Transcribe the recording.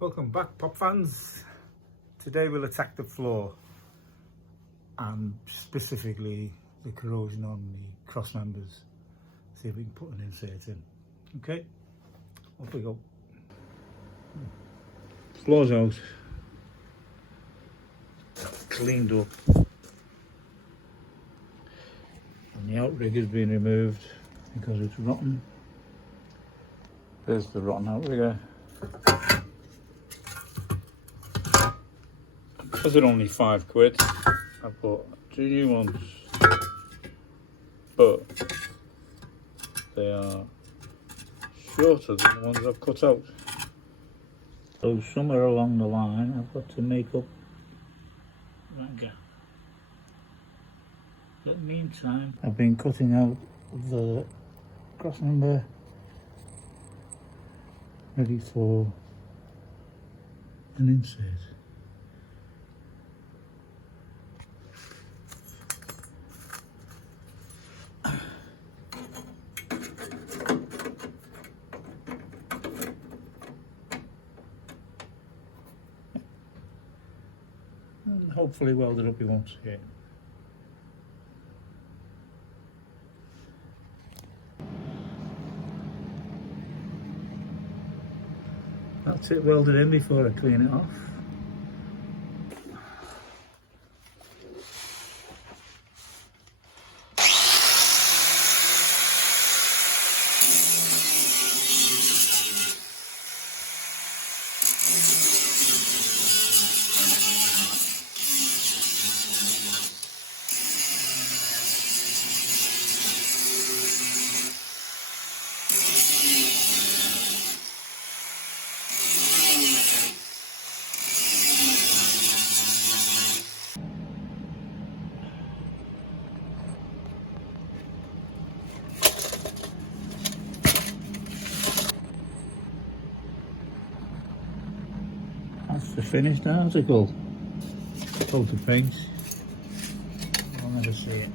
Welcome back, pop fans. Today we'll attack the floor and specifically the corrosion on the cross members. See if we can put an insert in. Okay, off we go. Floor's out, cleaned up, and the outrigger has been removed because it's rotten. There's the rotten outrigger. Because they're only £5, I bought 2 new ones, but they are shorter than the ones I've cut out. So somewhere along the line I've got to make up that gap. But in the meantime I've been cutting out the cross member ready for an insert. And hopefully welded up, you won't see it. That's it welded in before I clean it off. That's the finished article. Coat of paint. I'll never see it.